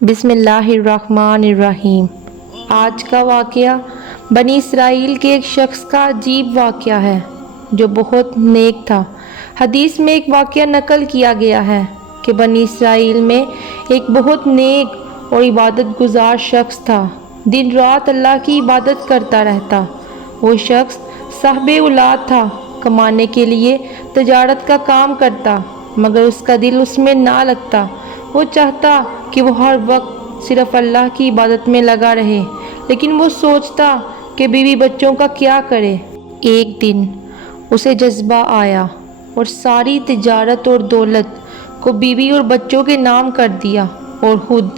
بسم اللہ الرحمن الرحیم۔ آج کا واقعہ بنی اسرائیل کے ایک شخص کا عجیب واقعہ ہے جو بہت نیک تھا۔ حدیث میں ایک واقعہ نقل کیا گیا ہے کہ بنی اسرائیل میں ایک بہت نیک اور عبادت گزار شخص تھا، دن رات اللہ کی عبادت کرتا رہتا۔ وہ شخص صاحب اولاد تھا، کمانے کے لیے تجارت کا کام کرتا، مگر اس کا دل اس میں نہ لگتا۔ وہ چاہتا کہ وہ ہر وقت صرف اللہ کی عبادت میں لگا رہے، لیکن وہ سوچتا کہ بیوی بچوں کا کیا کرے۔ ایک دن اسے جذبہ آیا اور ساری تجارت اور دولت کو بیوی اور بچوں کے نام کر دیا اور خود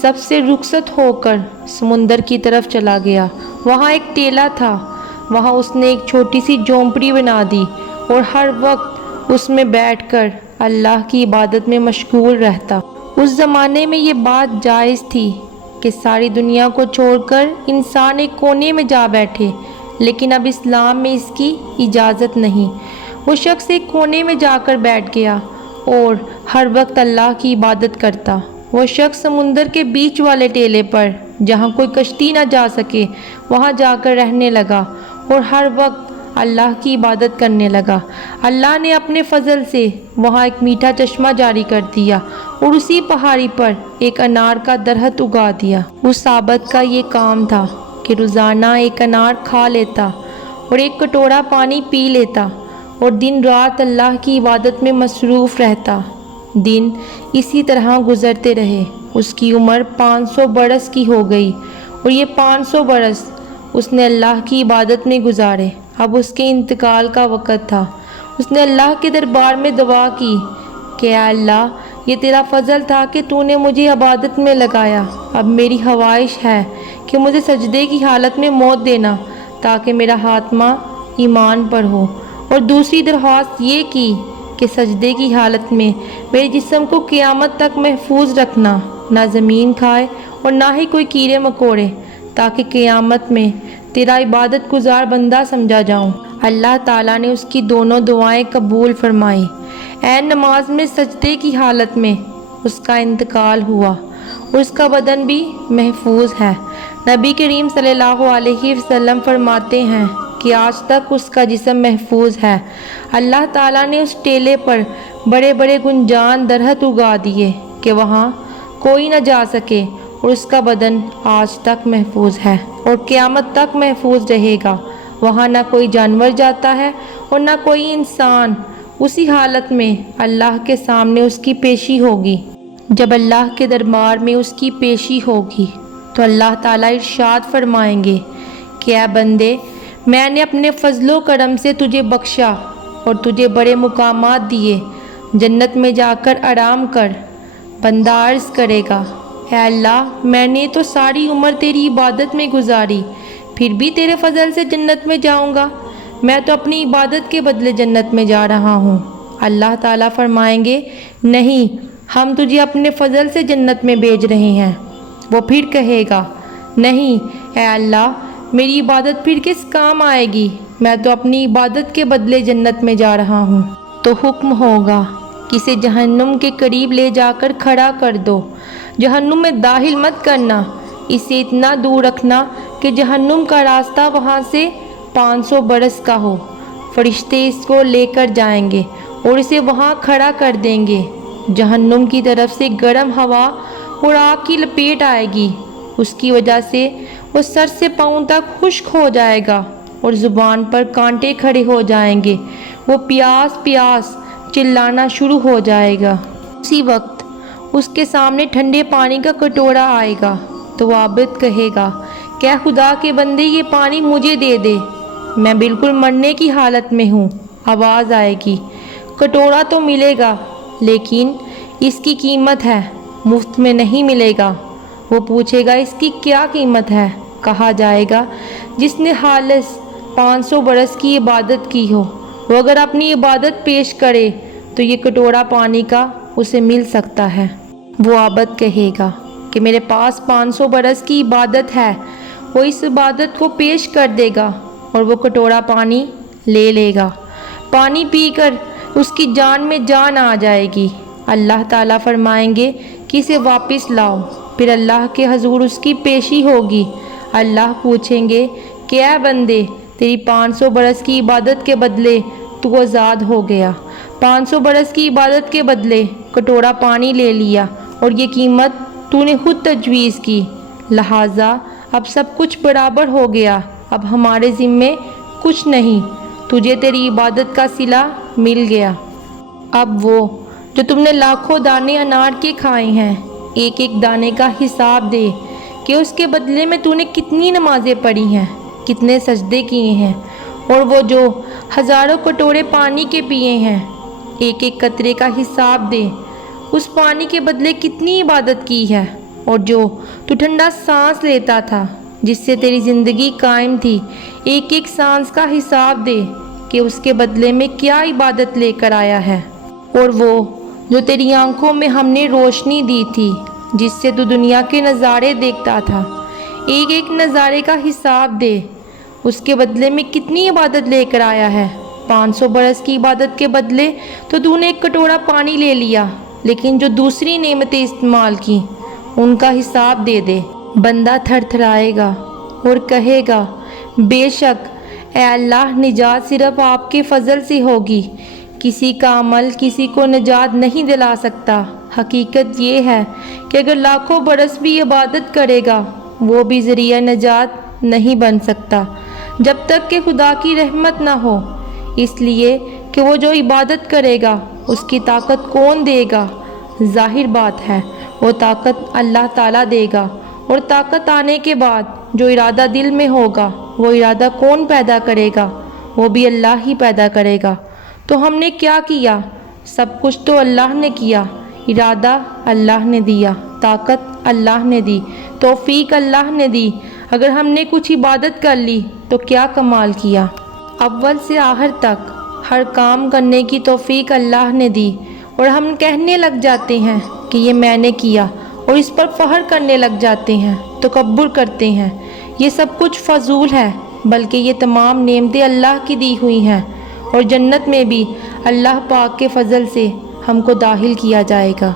سب سے رخصت ہو کر سمندر کی طرف چلا گیا۔ وہاں ایک ٹیلا تھا، وہاں اس نے ایک چھوٹی سی جھونپڑی بنا دی اور ہر وقت اس میں بیٹھ کر اللہ کی عبادت میں مشغول رہتا۔ اس زمانے میں یہ بات جائز تھی کہ ساری دنیا کو چھوڑ کر انسان ایک کونے میں جا بیٹھے، لیکن اب اسلام میں اس کی اجازت نہیں۔ وہ شخص ایک کونے میں جا کر بیٹھ گیا اور ہر وقت اللہ کی عبادت کرتا۔ وہ شخص سمندر کے بیچ والے ٹیلے پر، جہاں کوئی کشتی نہ جا سکے، وہاں جا کر رہنے لگا اور ہر وقت اللہ کی عبادت کرنے لگا۔ اللہ نے اپنے فضل سے وہاں ایک میٹھا چشمہ جاری کر دیا اور اسی پہاڑی پر ایک انار کا درخت اگا دیا۔ اس عابد کا یہ کام تھا کہ روزانہ ایک انار کھا لیتا اور ایک کٹورا پانی پی لیتا اور دن رات اللہ کی عبادت میں مصروف رہتا۔ دن اسی طرح گزرتے رہے۔ اس کی عمر 500 برس کی ہو گئی اور یہ 500 برس اس نے اللہ کی عبادت میں گزارے۔ اب اس کے انتقال کا وقت تھا۔ اس نے اللہ کے دربار میں دعا کی کہ اے اللہ، یہ تیرا فضل تھا کہ تو نے مجھے عبادت میں لگایا۔ اب میری خواہش ہے کہ مجھے سجدے کی حالت میں موت دینا تاکہ میرا خاتمہ ایمان پر ہو، اور دوسری درخواست یہ کی کہ سجدے کی حالت میں میرے جسم کو قیامت تک محفوظ رکھنا، نہ زمین کھائے اور نہ ہی کوئی کیڑے مکوڑے، تاکہ قیامت میں تیرا عبادت گزار بندہ سمجھا جاؤں۔ اللہ تعالیٰ نے اس کی دونوں دعائیں قبول فرمائیں۔ عین نماز میں سجدے کی حالت میں اس کا انتقال ہوا اور اس کا بدن بھی محفوظ ہے۔ نبی کریم صلی اللہ علیہ وسلم فرماتے ہیں کہ آج تک اس کا جسم محفوظ ہے۔ اللہ تعالیٰ نے اس ٹیلے پر بڑے بڑے گنجان درخت اگا دیے کہ وہاں کوئی نہ جا سکے، اور اس کا بدن آج تک محفوظ ہے اور قیامت تک محفوظ رہے گا۔ وہاں نہ کوئی جانور جاتا ہے اور نہ کوئی انسان۔ اسی حالت میں اللہ کے سامنے اس کی پیشی ہوگی۔ جب اللہ کے دربار میں اس کی پیشی ہوگی تو اللہ تعالیٰ ارشاد فرمائیں گے کہ اے بندے، میں نے اپنے فضل و کرم سے تجھے بخشا اور تجھے بڑے مقامات دیے، جنت میں جا کر آرام کر۔ بندہ عرض کرے گا، اے اللہ، میں نے تو ساری عمر تیری عبادت میں گزاری، پھر بھی تیرے فضل سے جنت میں جاؤں گا؟ میں تو اپنی عبادت کے بدلے جنت میں جا رہا ہوں۔ اللہ تعالیٰ فرمائیں گے، نہیں، ہم تجھے اپنے فضل سے جنت میں بھیج رہے ہیں۔ وہ پھر کہے گا، نہیں اے اللہ، میری عبادت پھر کس کام آئے گی؟ میں تو اپنی عبادت کے بدلے جنت میں جا رہا ہوں۔ تو حکم ہوگا کہ اسے جہنم کے قریب لے جا کر کھڑا کر دو۔ جہنم میں داخل مت کرنا، اسے اتنا دور رکھنا کہ جہنم کا راستہ وہاں سے 500 برس کا ہو۔ فرشتے اس کو لے کر جائیں گے اور اسے وہاں کھڑا کر دیں گے۔ جہنم کی طرف سے گرم ہوا اور آگ کی لپیٹ آئے گی، اس کی وجہ سے وہ سر سے پاؤں تک خشک ہو جائے گا اور زبان پر کانٹے کھڑے ہو جائیں گے۔ وہ پیاس پیاس چلانا شروع ہو جائے گا۔ اسی وقت اس کے سامنے ٹھنڈے پانی کا کٹورا آئے گا تو وہ عابد کہے گا کہ اے خدا کے بندے، یہ پانی مجھے دے دے، میں بالکل مرنے کی حالت میں ہوں۔ آواز آئے گی، کٹورا تو ملے گا، لیکن اس کی قیمت ہے، مفت میں نہیں ملے گا۔ وہ پوچھے گا، اس کی کیا قیمت ہے؟ کہا جائے گا، جس نے خالص 500 برس کی عبادت کی ہو، وہ اگر اپنی عبادت پیش کرے تو یہ کٹورا پانی کا اسے مل سکتا ہے۔ وہ عابد کہے گا کہ میرے پاس 500 برس کی عبادت ہے۔ وہ اس عبادت کو پیش کر دے گا اور وہ کٹورا پانی لے لے گا۔ پانی پی کر اس کی جان میں جان آ جائے گی۔ اللہ تعالیٰ فرمائیں گے کہ اسے واپس لاؤ۔ پھر اللہ کے حضور اس کی پیشی ہوگی۔ اللہ پوچھیں گے کہ اے بندے، تیری 500 برس کی عبادت کے بدلے تو آزاد ہو گیا، 500 برس کی عبادت کے بدلے کٹورا پانی لے لیا، اور یہ قیمت تو نے خود تجویز کی، لہٰذا اب سب کچھ برابر ہو گیا، اب ہمارے ذمے کچھ نہیں، تجھے تیری عبادت کا صلہ مل گیا۔ اب وہ جو تم نے لاکھوں دانے انار کے کھائے ہیں، ایک ایک دانے کا حساب دے کہ اس کے بدلے میں تو نے کتنی نمازیں پڑھی ہیں، کتنے سجدے کیے ہیں، اور وہ جو ہزاروں کٹورے پانی کے پیے ہیں، ایک ایک قطرے کا حساب دے، اس پانی کے بدلے کتنی عبادت کی ہے، اور جو تو ٹھنڈا سانس لیتا تھا جس سے تیری زندگی قائم تھی، ایک ایک سانس کا حساب دے کہ اس کے بدلے میں کیا عبادت لے کر آیا ہے، اور وہ جو تیری آنکھوں میں ہم نے روشنی دی تھی جس سے تو دنیا کے نظارے دیکھتا تھا، ایک ایک نظارے کا حساب دے، اس کے بدلے میں کتنی عبادت لے کر آیا ہے۔ 500 برس کی عبادت کے بدلے تو نے ایک کٹورا پانی لے لیا، لیکن جو دوسری نعمتیں استعمال کی ان کا حساب دے دے۔ بندہ تھر تھرائے گا اور کہے گا، بے شک اے اللہ، نجات صرف آپ کے فضل سے ہوگی، کسی کا عمل کسی کو نجات نہیں دلا سکتا۔ حقیقت یہ ہے کہ اگر لاکھوں برس بھی عبادت کرے گا وہ بھی ذریعہ نجات نہیں بن سکتا جب تک کہ خدا کی رحمت نہ ہو، اس لیے کہ وہ جو عبادت کرے گا اس کی طاقت کون دے گا؟ ظاہر بات ہے وہ طاقت اللہ تعالیٰ دے گا، اور طاقت آنے کے بعد جو ارادہ دل میں ہوگا وہ ارادہ کون پیدا کرے گا؟ وہ بھی اللہ ہی پیدا کرے گا۔ تو ہم نے کیا کیا؟ سب کچھ تو اللہ نے کیا، ارادہ اللہ نے دیا، طاقت اللہ نے دی، توفیق اللہ نے دی۔ اگر ہم نے کچھ عبادت کر لی تو کیا کمال کیا؟ اول سے آخر تک ہر کام کرنے کی توفیق اللہ نے دی، اور ہم کہنے لگ جاتے ہیں کہ یہ میں نے کیا، اور اس پر فخر کرنے لگ جاتے ہیں، تکبر کرتے ہیں۔ یہ سب کچھ فضول ہے، بلکہ یہ تمام نعمتیں اللہ کی دی ہوئی ہیں، اور جنت میں بھی اللہ پاک کے فضل سے ہم کو داخل کیا جائے گا۔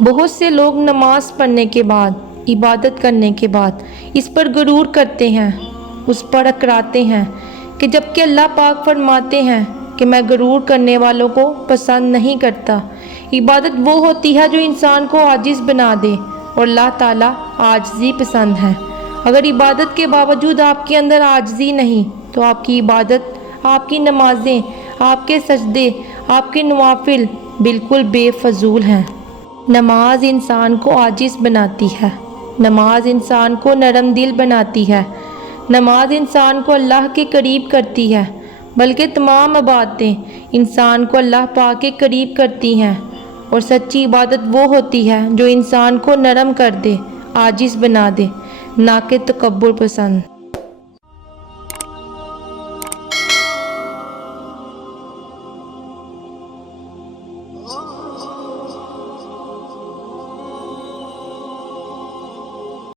بہت سے لوگ نماز پڑھنے کے بعد، عبادت کرنے کے بعد اس پر غرور کرتے ہیں، اس پر اکراتے ہیں، کہ جبکہ اللہ پاک فرماتے ہیں کہ میں غرور کرنے والوں کو پسند نہیں کرتا۔ عبادت وہ ہوتی ہے جو انسان کو عاجز بنا دے، اور اللہ تعالیٰ عاجزی پسند ہے۔ اگر عبادت کے باوجود آپ کے اندر عاجزی نہیں تو آپ کی عبادت، آپ کی نمازیں، آپ کے سجدے، آپ کے نوافل بالکل بے فضول ہیں۔ نماز انسان کو عاجز بناتی ہے، نماز انسان کو نرم دل بناتی ہے، نماز انسان کو اللہ کے قریب کرتی ہے، بلکہ تمام عبادتیں انسان کو اللہ پاک کے قریب کرتی ہیں، اور سچی عبادت وہ ہوتی ہے جو انسان کو نرم کر دے، عاجز بنا دے، نہ کہ تکبر پسند۔